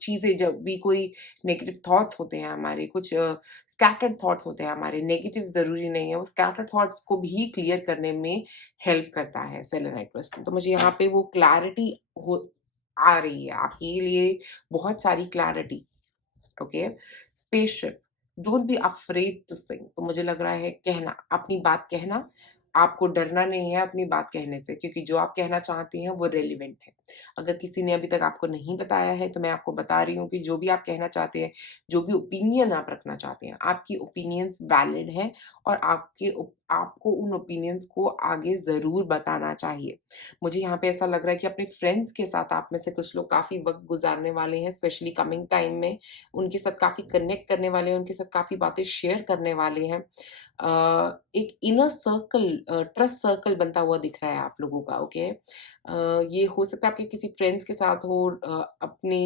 चीज़ें, जब भी कोई नेगेटिव थॉट्स होते हैं हमारे, कुछ स्कैटर्ड थॉट्स होते हैं हमारे, नेगेटिव ज़रूरी नहीं है, वो स्कैटर्ड थॉट्स को भी क्लियर करने में हेल्प करता है सेलेनाइट क्रिस्टल। तो मुझे यहाँ पे वो क्लैरिटी हो आ रही है आपके लिए, बहुत सारी clarity, okay? Spaceship, don't be afraid to sing. तो मुझे लग रहा है कहना, अपनी बात कहना, आपको डरना नहीं है अपनी बात कहने से, क्योंकि जो आप कहना चाहती हैं वो रेलेवेंट है। अगर किसी ने अभी तक आपको नहीं बताया है तो मैं आपको बता रही हूँ कि जो भी आप कहना चाहते हैं, जो भी ओपिनियन आप रखना चाहते हैं, आपकी ओपिनियंस वैलिड हैं और आपको उन ओपिनियंस को आगे ज़रूर बताना चाहिए। मुझे यहाँ पे ऐसा लग रहा है कि अपने फ्रेंड्स के साथ आप में से कुछ लोग काफ़ी वक़्त गुज़ारने वाले हैं, स्पेशली कमिंग टाइम में। उनके साथ काफ़ी कनेक्ट करने वाले हैं, उनके साथ काफ़ी बातें शेयर करने वाले हैं। एक इनर सर्कल, ट्रस्ट सर्कल बनता हुआ दिख रहा है आप लोगों का, ओके? ये हो सकता है आपके किसी फ्रेंड्स के साथ हो, अपने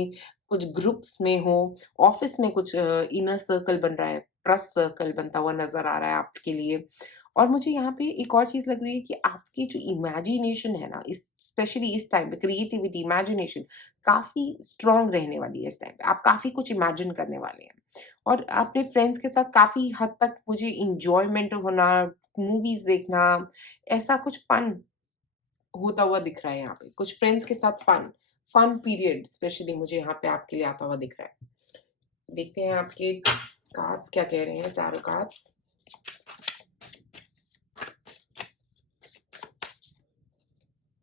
कुछ ग्रुप्स में हो, ऑफ़िस में कुछ इनर सर्कल बन रहा है, ट्रस्ट सर्कल बनता हुआ नज़र आ रहा है आपके लिए। और मुझे यहाँ पे एक और चीज़ लग रही है कि आपकी जो इमेजिनेशन है ना, इस स्पेशली इस टाइम पे क्रिएटिविटी, इमेजिनेशन काफ़ी स्ट्रॉन्ग रहने वाली है इस टाइम पे। आप काफ़ी कुछ इमेजिन करने वाले हैं और अपने फ्रेंड्स के साथ काफ़ी हद तक मुझे एन्जॉयमेंट होना, मूवीज़ देखना, ऐसा कुछ फन होता हुआ दिख रहा है यहाँ पे। कुछ फ्रेंड्स के साथ फन पीरियड स्पेशली मुझे यहाँ पे आपके लिए आता हुआ दिख रहा है। देखते हैं आपके कार्ड्स क्या कह रहे हैं, tarot cards.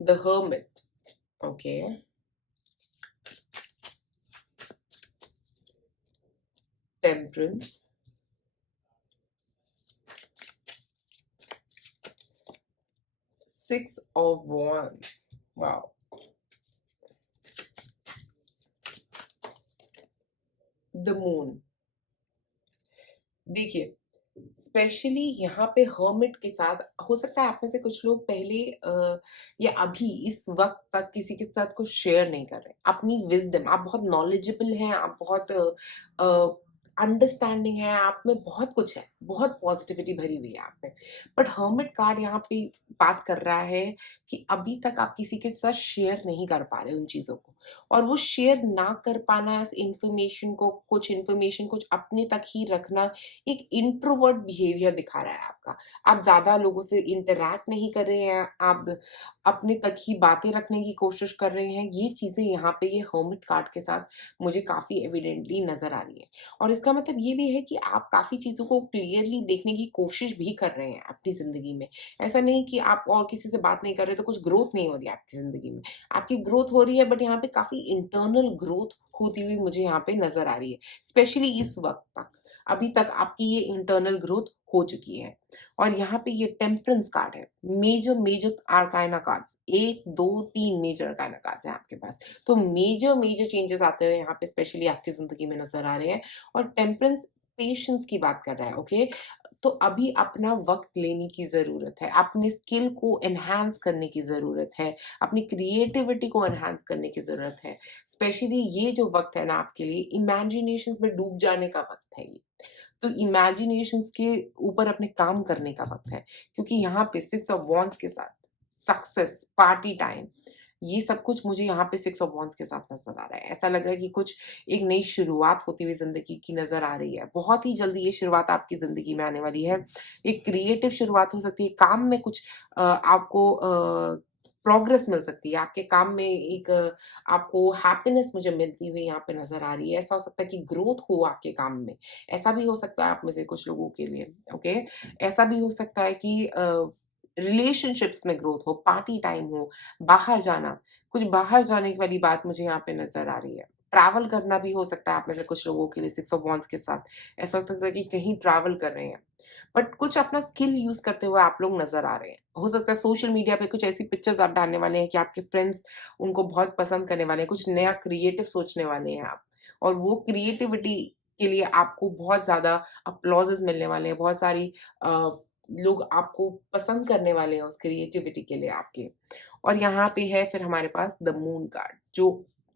The hermit, okay. Temperance, 6 of wands, wow! The moon. देखिए, स्पेशली यहाँ पे हर्मिट के साथ हो सकता है आप में से कुछ लोग पहले या अभी इस वक़्त तक किसी के साथ कुछ शेयर नहीं कर रहे। अपनी विज़डम, आप बहुत नॉलेजेबल हैं, आप बहुत अंडरस्टैंडिंग हैं, आप में बहुत कुछ है, बहुत पॉज़िटिविटी भरी हुई है आप में। बट हर्मिट कार्ड यहाँ पे बात कर रहा है कि अभी तक आप किसी के साथ शेयर नहीं कर पा रहे उन चीज़ों को, और वो शेयर ना कर पाना, इस इन्फॉर्मेशन कुछ अपने तक ही रखना, एक इंट्रोवर्ट बिहेवियर दिखा रहा है आपका। आप ज़्यादा लोगों से इंटरैक्ट नहीं कर रहे हैं, आप अपने तक ही बातें रखने की कोशिश कर रहे हैं। ये चीज़ें यहाँ पे ये हर्मिट कार्ड के साथ मुझे काफ़ी एविडेंटली नज़र आ रही है। और इसका मतलब ये भी है कि आप काफ़ी चीज़ों को क्लियरली देखने की कोशिश भी कर रहे हैं अपनी ज़िंदगी में। ऐसा नहीं कि आप और किसी से बात नहीं कर रहे तो कुछ ग्रोथ नहीं हो रही है आपकी ज़िंदगी में। आपकी ग्रोथ हो रही है, बट यहाँ पे काफ़ी इंटरनल ग्रोथ होती हुई मुझे यहाँ पे नज़र आ रही है। स्पेशली इस वक़्त तक। अभी तक आपकी ये इंटरनल ग्रोथ हो चुकी है। और यहाँ पे ये टेम्परेंस कार्ड है। Major arcana cards 1, 2, 3 major arcana cards हैं आपके पास। तो मेजर चेंजेस आते हुए यहाँ पे स्पेशली आपकी ज़िंदगी में नज़र आ रहे हैं, और टेम्परेंस पेशेंस की बात कर रहा है, ओके? तो अभी अपना वक़्त लेने की ज़रूरत है, अपने स्किल को एनहांस करने की ज़रूरत है, अपनी क्रिएटिविटी को एनहांस करने की ज़रूरत है। स्पेशली ये जो वक़्त है ना आपके लिए, इमेजिनेशंस में डूब जाने का वक़्त है ये। तो इमेजिनेशंस के ऊपर अपने काम करने का वक़्त है, क्योंकि यहाँ पे 6 ऑफ वांड्स के साथ सक्सेस, पार्टी टाइम, ये सब कुछ मुझे यहाँ पे 6 ऑफ वांड्स के साथ नज़र आ रहा है। ऐसा लग रहा है कि कुछ एक नई शुरुआत होती हुई ज़िंदगी की नज़र आ रही है। बहुत ही जल्दी ये शुरुआत आपकी ज़िंदगी में आने वाली है। एक क्रिएटिव शुरुआत हो सकती है, काम में कुछ आपको प्रोग्रेस मिल सकती है। आपके काम में एक आपको हैप्पीनेस मुझे मिलती हुई यहाँ पे नज़र आ रही है। ऐसा हो सकता है कि ग्रोथ हो आपके काम में। ऐसा भी हो सकता है आप में से कुछ लोगों के लिए, ओके? ऐसा भी हो सकता है कि रिलेशनशिप्स में ग्रोथ हो, पार्टी टाइम हो, बाहर जाना, कुछ बाहर जाने वाली बात मुझे यहाँ पे नज़र आ रही है। ट्रैवल करना भी हो सकता है आप में से कुछ लोगों के लिए 6 ऑफ वांड्स के साथ। ऐसा हो सकता है कि कहीं ट्रैवल कर रहे हैं। बट कुछ अपना स्किल यूज़ करते हुए आप लोग नज़र आ रहे हैं। हो सकता है सोशल मीडिया पे कुछ ऐसी पिक्चर्स आप डालने वाले हैं कि आपके फ्रेंड्स उनको बहुत पसंद करने वाले हैं, कुछ नया क्रिएटिव सोचने वाले हैं आप। और वो क्रिएटिविटी के लिए आपको बहुत ज़्यादा अप्लॉज़ेज़ मिलने वाले हैं, बहुत सारी लोग आपको पसंद करने वाले हैं उस क्रिएटिविटी के लिए आपके। और यहाँ पे है फिर हमारे पास द मून कार्ड, जो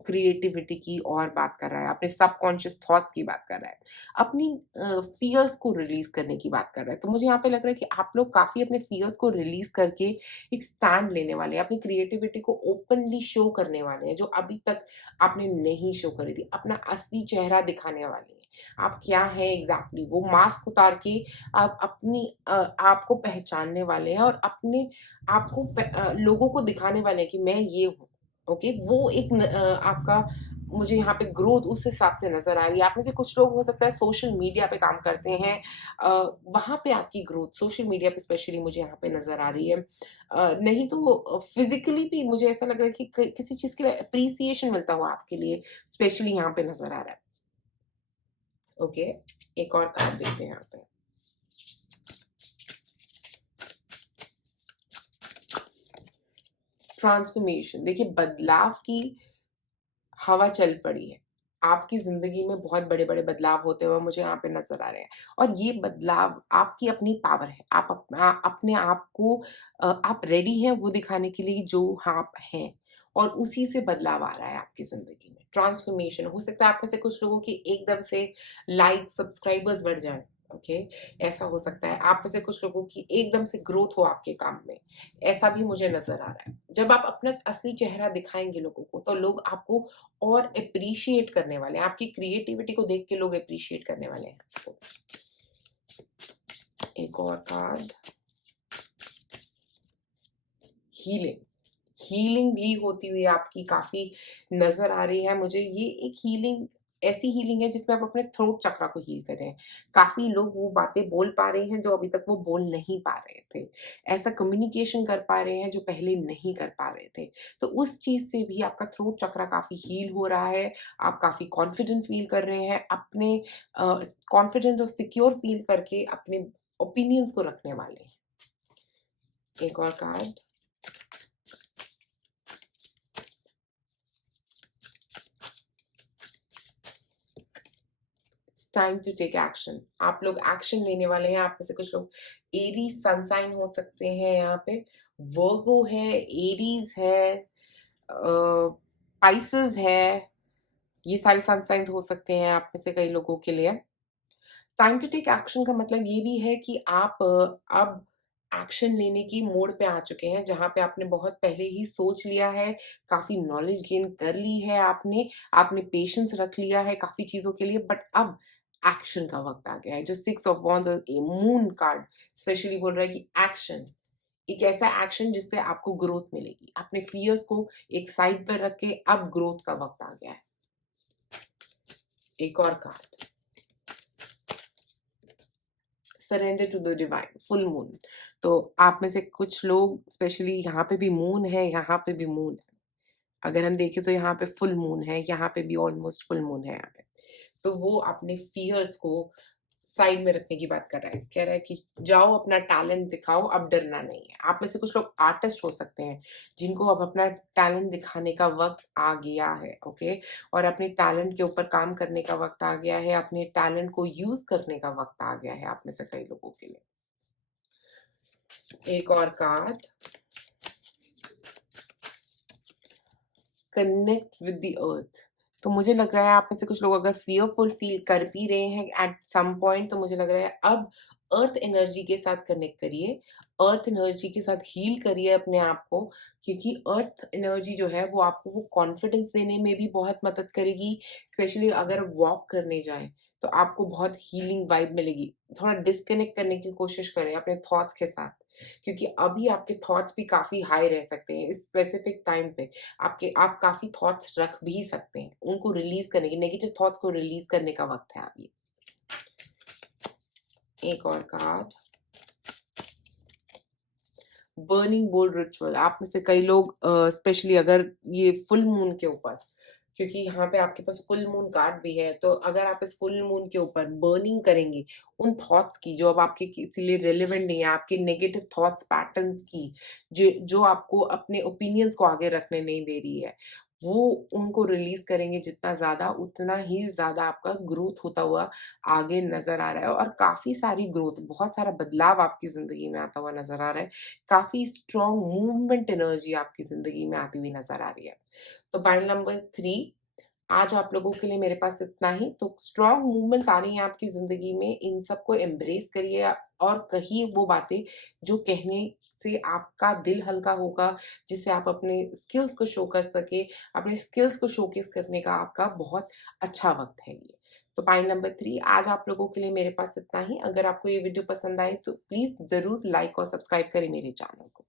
क्रिएटिविटी की और बात कर रहा है, अपने सबकॉन्शियस थॉट्स की बात कर रहा है, अपनी फ़ियर्स को रिलीज़ करने की बात कर रहा है। तो मुझे यहाँ पे लग रहा है कि आप लोग काफ़ी अपने फ़ियर्स को रिलीज़ करके एक स्टैंड लेने वाले हैं, अपनी क्रिएटिविटी को ओपनली शो करने वाले हैं, जो अभी तक आपने नहीं शो करी थी। अपना असली चेहरा दिखाने वाले हैं। आप क्या हैं एग्ज़ैक्टली, वो मास्क उतार के आप अपनी आपको पहचानने वाले हैं और अपने आपको लोगों को दिखाने वाले हैं कि मैं ये हूँ। ओके? वो एक आपका मुझे यहाँ पे ग्रोथ उस हिसाब से नज़र आ रही है। आप में से कुछ लोग हो सकता है सोशल मीडिया पे काम करते हैं, अ, वहाँ पे आपकी ग्रोथ सोशल मीडिया पे स्पेशली मुझे यहाँ पे नज़र आ रही है। नहीं तो फिज़िकली भी मुझे ऐसा लग रहा है कि किसी चीज़ के लिए एप्रिसिएशन मिलता हुआ आपके लिए स्पेशली यहाँ पे नज़र आ रहा है। ओके? एक और कार्ड देखते हैं यहाँ पे। ट्रांसफॉर्मेशन, देखिए बदलाव की हवा चल पड़ी है। आपकी ज़िंदगी में बहुत बड़े-बड़े बदलाव होते हुए मुझे यहाँ पे नज़र आ रहे हैं और ये बदलाव आपकी अपनी पावर है। आप अपने आप को आप रेडी हैं वो दिखाने के लिए जो आप हैं और उसी से बदलाव आ रहा है आपकी ज़िंदगी में। ट्रांसफ़ॉर्मेशन हो सकता है आप में से कुछ लोगों की एकदम से लाइक, सब्सक्राइबर्स बढ़ जाएँ, ओके? ऐसा हो सकता है। आप में से कुछ लोगों की एकदम से ग्रोथ हो आपके काम में, ऐसा भी मुझे नज़र आ रहा है। जब आप अपना असली चेहरा दिखाएँगे लोगों को, तो लोग आपको और एप्रिशिएट करने वाले हैं। आपकी क्रिएटिविटी को देख के लोग एप्रिशिएट करने वाले हैं आपको। एक और कार्ड, हीलिंग। हीलिंग भी होती हुई आपकी काफ़ी नज़र आ रही है मुझे। ये एक हीलिंग ऐसी हीलिंग है जिसमें आप अपने थ्रोट चक्रा को हील कर रहे हैं। काफ़ी लोग वो बातें बोल पा रहे हैं जो अभी तक वो बोल नहीं पा रहे थे। ऐसा कम्युनिकेशन कर पा रहे हैं जो पहले नहीं कर पा रहे थे। तो उस चीज़ से भी आपका थ्रोट चक्रा काफ़ी हील हो रहा है। आप काफ़ी कॉन्फिडेंट फ़ील कर रहे हैं। अपने कॉन्फिडेंट और सिक्योर फ़ील करके अपने ओपिनियंस को रखने वाले हैं। एक और card, it's time to take action. आप लोग एक्शन लेने वाले हैं। आप में से कुछ लोग एरीज़ सन साइन हो सकते हैं यहाँ पे, वर्गो है, एरीज़ है, पाइसेस है, ये सारे सन साइन्स हो सकते हैं आप में से कई लोगों के लिए। टाइम टू टेक एक्शन का मतलब ये भी है कि आप अब एक्शन लेने की मोड पे आ चुके हैं, जहाँ पे आपने बहुत पहले ही सोच लिया है, काफ़ी नॉलेज गेन कर ली है आपने, आपने पेशेंस रख लिया है काफ़ी चीज़ों के लिए, बट अब एक्शन का वक़्त आ गया है। जो 6 ऑफ वांड्स और ए मून कार्ड स्पेशली बोल रहा है कि एक्शन, एक ऐसा एक्शन जिससे आपको ग्रोथ मिलेगी। अपने फ़ियर्स को एक साइड पे रख के अब ग्रोथ का वक़्त आ गया है। एक और card, surrender to the divine, full moon. तो आप में से कुछ लोग स्पेशली यहाँ पे भी मून है, यहाँ पे भी मून है। अगर हम देखें तो यहाँ पे फुल मून है, यहाँ पे भी ऑलमोस्ट फुल मून है यहाँ पे। तो वो अपने फ़ियर्स को साइड में रखने की बात कर रहा है। कह रहा है कि जाओ अपना टैलेंट दिखाओ, अब डरना नहीं है। आप में से कुछ लोग आर्टिस्ट हो सकते हैं, जिनको अब अपना टैलेंट दिखाने का वक़्त आ गया है, ओके? और अपने टैलेंट के ऊपर काम करने का वक़्त आ गया है, अपने टैलेंट को यूज़ करने का वक़्त आ गया है आप में से कई लोगों के लिए। एक और card, connect with the earth. तो मुझे लग रहा है आप में से कुछ लोग अगर फ़ियरफुल फ़ील कर भी रहे हैं एट सम पॉइंट, तो मुझे लग रहा है अब अर्थ एनर्जी के साथ कनेक्ट करिए, अर्थ एनर्जी के साथ हील करिए अपने आप को, क्योंकि अर्थ एनर्जी जो है वो आपको वो कॉन्फिडेंस देने में भी बहुत मदद करेगी। स्पेशली अगर वॉक करने जाएँ, तो आपको बहुत हीलिंग वाइब मिलेगी। थोड़ा डिस्कनेक्ट करने की कोशिश करें अपने थॉट्स के साथ, क्योंकि अभी आपके थॉट्स भी काफ़ी हाई रह सकते हैं इस स्पेसिफिक टाइम पे। आप काफ़ी थॉट्स रख भी सकते हैं। उनको रिलीज़ करने की नेगेटिव थॉट्स को रिलीज़ करने का वक़्त है अभी। एक और कार्ड, बर्निंग बोल रिचुअल। आप में से कई लोग स्पेशली अगर ये फुल मून के ऊपर क्योंकि यहाँ पे आपके पास फुल मून कार्ड भी है, तो अगर आप इस फुल मून के ऊपर बर्निंग करेंगे उन थॉट्स की जो अब आपके किसी लिए रिलेवेंट नहीं है, आपके नेगेटिव थॉट्स पैटर्न्स की, जो आपको अपने ओपिनियंस को आगे रखने नहीं दे रही है, वो उनको रिलीज़ करेंगे जितना ज़्यादा, उतना ही ज़्यादा आपका ग्रोथ होता हुआ आगे नज़र आ रहा है और काफ़ी सारी ग्रोथ, बहुत सारा बदलाव आपकी ज़िंदगी में आता हुआ नज़र आ रहा है। काफ़ी स्ट्रॉन्ग मूवमेंट एनर्जी आपकी ज़िंदगी में आती हुई नज़र आ रही है। तो पॉइंट नंबर 3, आज आप लोगों के लिए मेरे पास इतना ही। तो स्ट्रॉन्ग मूवमेंट्स आ रही हैं आपकी ज़िंदगी में, इन सबको एम्ब्रेस करिए और कहिए वो बातें जो कहने से आपका दिल हल्का होगा, जिससे आप अपने स्किल्स को शो कर सकें। अपने स्किल्स को शोकेस करने का आपका बहुत अच्छा वक़्त है ये। तो पॉइंट नंबर 3, आज आप लोगों के लिए मेरे पास इतना ही। अगर आपको ये वीडियो पसंद आए तो प्लीज़ ज़रूर लाइक और सब्सक्राइब करें मेरे चैनल को।